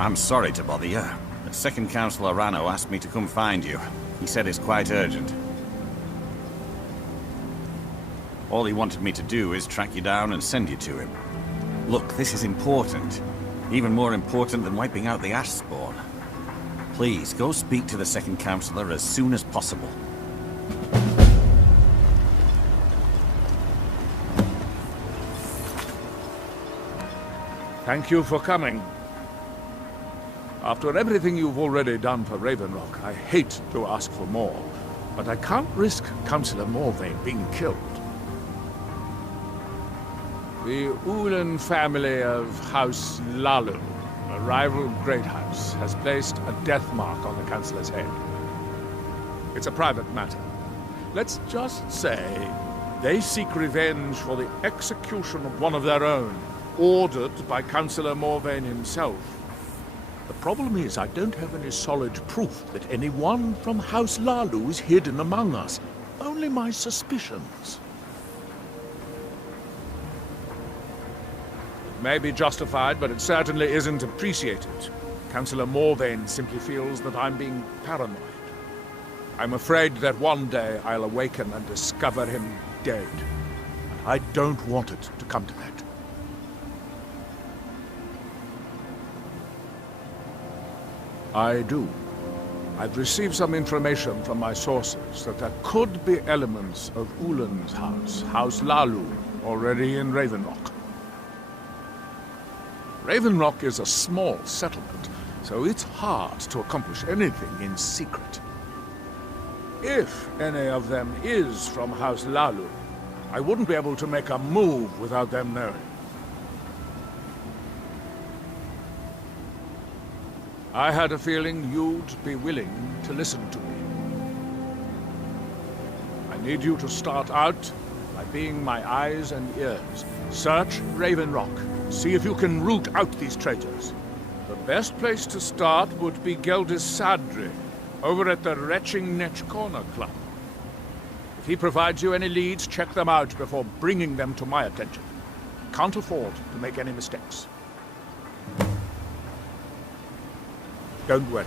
I'm sorry to bother you, but Second Councillor Rano asked me to come find you. He said it's quite urgent. All he wanted me to do is track you down and send you to him. Look, this is important. Even more important than wiping out the ash spawn. Please, go speak to the Second Councillor as soon as possible. Thank you for coming. After everything you've already done for Ravenrock, I hate to ask for more, but I can't risk Councillor Morvain being killed. The Ulan family of House Lalu, a rival great house, has placed a death mark on the Councillor's head. It's a private matter. Let's just say they seek revenge for the execution of one of their own, ordered by Councillor Morvain himself. The problem is, I don't have any solid proof that anyone from House Lalu is hidden among us. Only my suspicions. It may be justified, but it certainly isn't appreciated. Councillor Morvain simply feels that I'm being paranoid. I'm afraid that one day I'll awaken and discover him dead. I don't want it to come to that. I do. I've received some information from my sources that there could be elements of Ulan's house, House Lalu, already in Ravenrock. Ravenrock is a small settlement, so it's hard to accomplish anything in secret. If any of them is from House Lalu, I wouldn't be able to make a move without them knowing. I had a feeling you'd be willing to listen to me. I need you to start out by being my eyes and ears. Search Ravenrock. See if you can root out these traitors. The best place to start would be Geldis Sadri, over at the Retching Netch Corner Club. If he provides you any leads, check them out before bringing them to my attention. Can't afford to make any mistakes. Don't worry.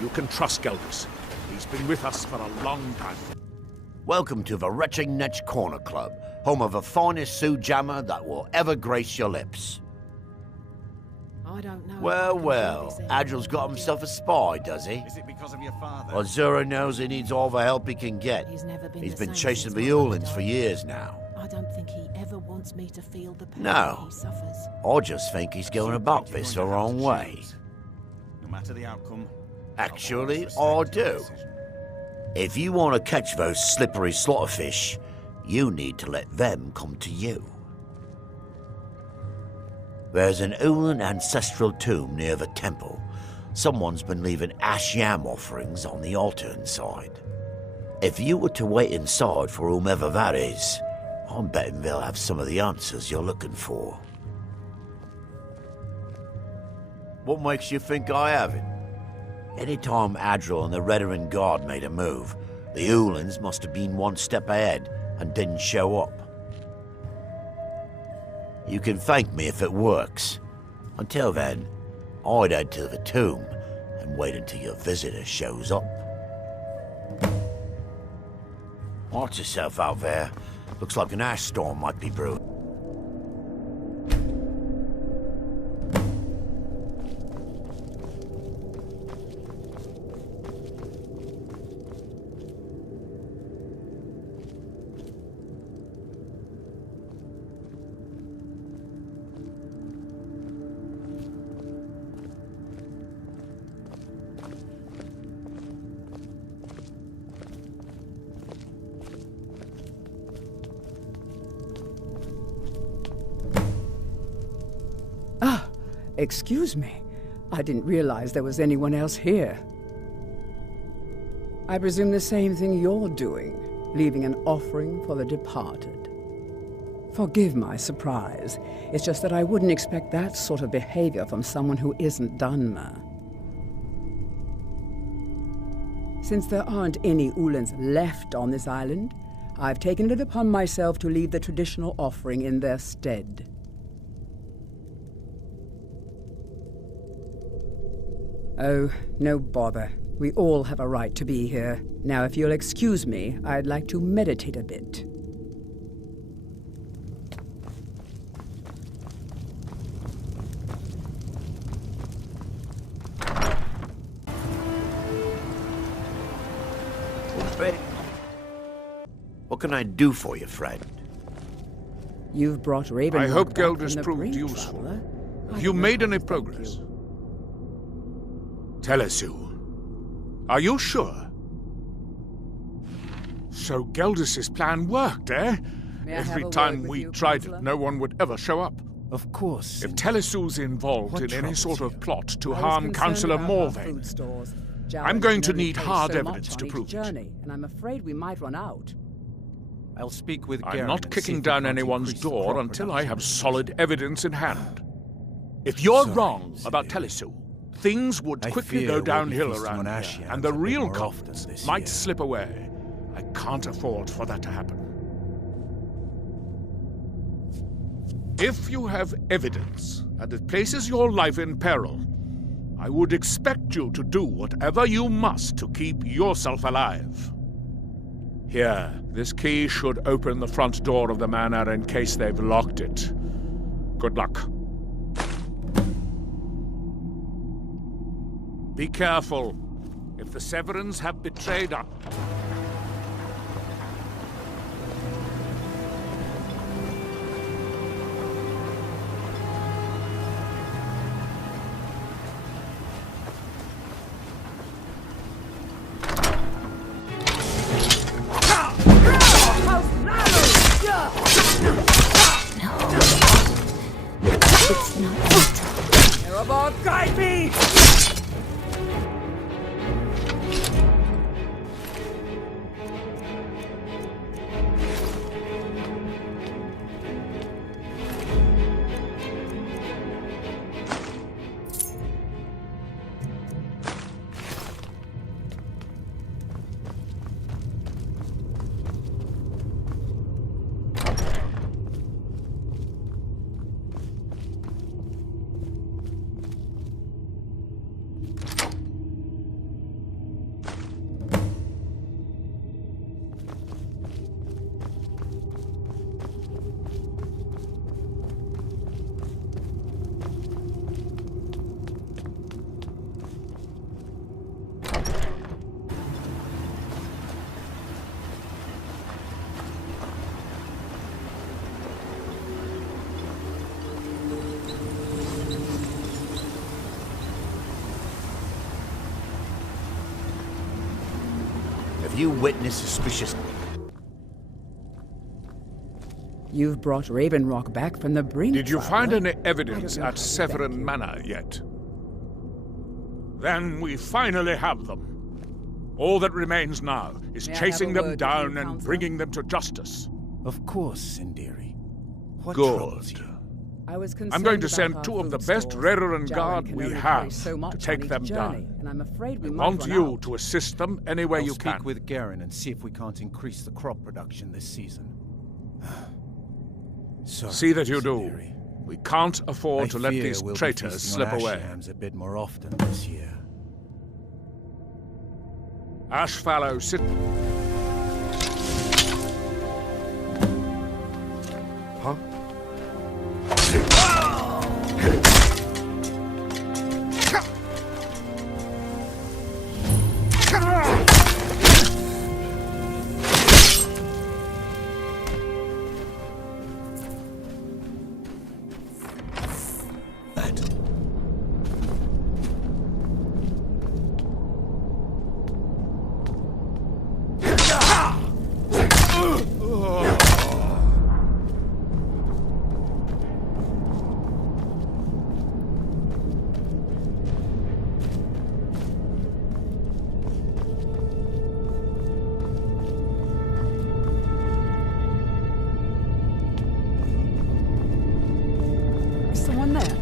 You can trust Geldis. He's been with us for a long time. Welcome to the Retching Netch Corner Club, home of the finest Sujammer that will ever grace your lips. I don't know. Well, Adril's got himself a spy, does he? Is it because of your father? Azura knows he needs all the help he can get. He's been chasing the Ulans for years now. I don't think he ever wants me to feel the pain No. he suffers. I just think he's going about this the wrong way. No matter the outcome. Actually, I do. If you want to catch those slippery slaughterfish, you need to let them come to you. There's an Ulan ancestral tomb near the temple. Someone's been leaving ash yam offerings on the altar inside. If you were to wait inside for whomever that is, I'm betting they'll have some of the answers you're looking for. What makes you think I haven't? Anytime Adril and the Redarin Guard made a move, the Ulans must have been one step ahead and didn't show up. You can thank me if it works. Until then, I'd head to the tomb and wait until your visitor shows up. Watch yourself out there. Looks like an ash storm might be brewing. Excuse me. I didn't realize there was anyone else here. I presume the same thing you're doing, leaving an offering for the departed. Forgive my surprise. It's just that I wouldn't expect that sort of behavior from someone who isn't Dunmer. Since there aren't any Ulans left on this island, I've taken it upon myself to leave the traditional offering in their stead. Oh, no bother. We all have a right to be here. Now, if you'll excuse me, I'd like to meditate a bit. What can I do for you, friend? You've brought Raven. I hope back Geld from has the proved brink, useful. traveler. Have you made any Thank progress? you. Telesu, are you sure? So Geldus's plan worked, eh? May I have Every a word time with we you, tried Counselor? it, no one would ever show up. Of course. If Telesu's involved What in any troubles sort of you? plot to I was harm concerned Councillor about our Morvain, food stores. I'm Jarrett going can to only need pay hard so evidence much to on prove each it. journey, and I'm afraid we might run out. I'll speak with I'm Garen not and kicking see if we down can't anyone's increase the door crop until I production have this solid season. evidence in hand. If you're Sorry, wrong about Sindri. Telesu, things would I quickly fear go we'll be downhill feasting around on here, ash and yams the a bit real more often culprits this might year. slip away. I can't afford for that to happen. If you have evidence and it places your life in peril, I would expect you to do whatever you must to keep yourself alive. Here, this key should open the front door of the manor in case they've locked it. Good luck. Be careful. If the Severins have betrayed us... It's not. Erebor, guide me! Have you witnessed suspicious... You've brought Raven Rock back from the brink. Did you find traveler. any evidence I don't know at how to Severin thank you. Manor yet? Then we finally have them. All that remains now is May I have chasing a them word with down you, and Counselor? bringing them to justice. Of course, Sindiri. What Good. troubles you? I was I'm going to concerned send about two our of the food best stores. Reran Jarrett guard can we only have carry so much to on take each them journey, down. and I'm afraid we I might want run you out. to assist them any way I'll you speak can. with Garen and see if we can't increase the crop production this season. Sorry, See that you do. Sindiri. We can't afford I to let fear these we'll be traitors feasting slip on ash away. yams a bit more often this year. Ashfallow, sit... Huh? Is someone there?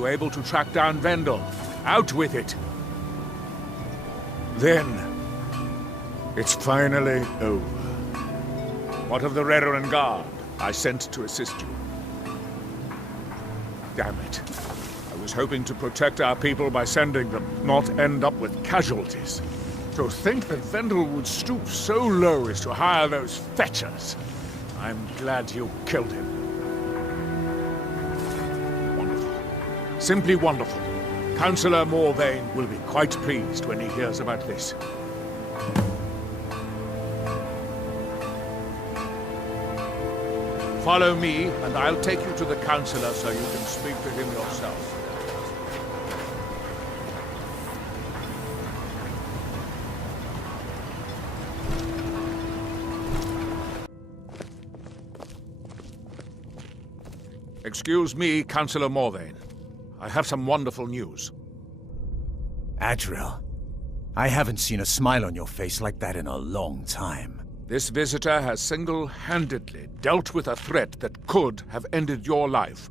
you able to track down Vendel? Out with it! Then, it's finally over. What of the Reverend Guard I sent to assist you? Damn it. I was hoping to protect our people by sending them, not end up with casualties. To think that Vendel would stoop so low as to hire those fetchers. I'm glad you killed him. Wonderful. Simply wonderful. Councillor Morvain will be quite pleased when he hears about this. Follow me, and I'll take you to the Councillor so you can speak to him yourself. Excuse me, Councillor Morvain. I have some wonderful news. Adriel, I haven't seen a smile on your face like that in a long time. This visitor has single-handedly dealt with a threat that could have ended your life.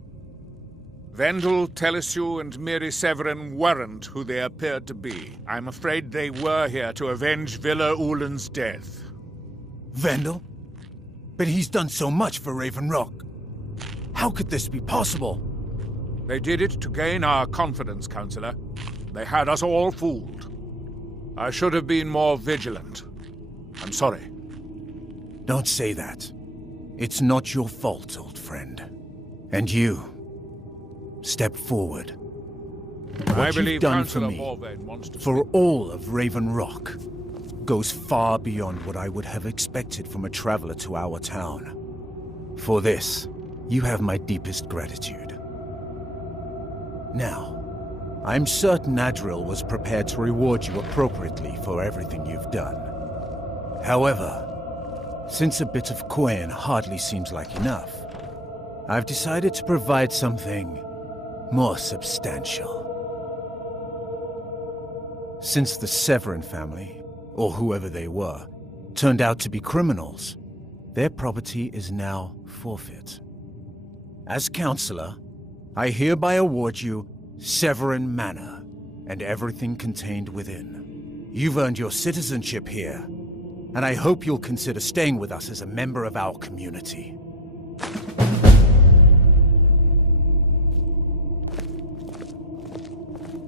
Vendel, Telesue, and Miri Severin weren't who they appeared to be. I'm afraid they were here to avenge Villa Ulen's death. Vendel? But he's done so much for Raven Rock. How could this be possible? They did it to gain our confidence, Councillor. They had us all fooled. I should have been more vigilant. I'm sorry. Don't say that. It's not your fault, old friend. And you, step forward. What you've done for me, for all of Raven Rock, goes far beyond what I would have expected from a traveler to our town. For this, you have my deepest gratitude. Now, I'm certain Adriel was prepared to reward you appropriately for everything you've done. However, since a bit of coin hardly seems like enough, I've decided to provide something more substantial. Since the Severin family, or whoever they were, turned out to be criminals, their property is now forfeit. As Councillor, I hereby award you Severin Manor and everything contained within. You've earned your citizenship here, and I hope you'll consider staying with us as a member of our community.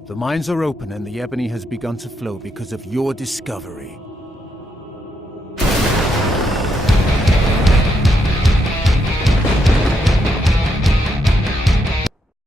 The mines are open and the ebony has begun to flow because of your discovery.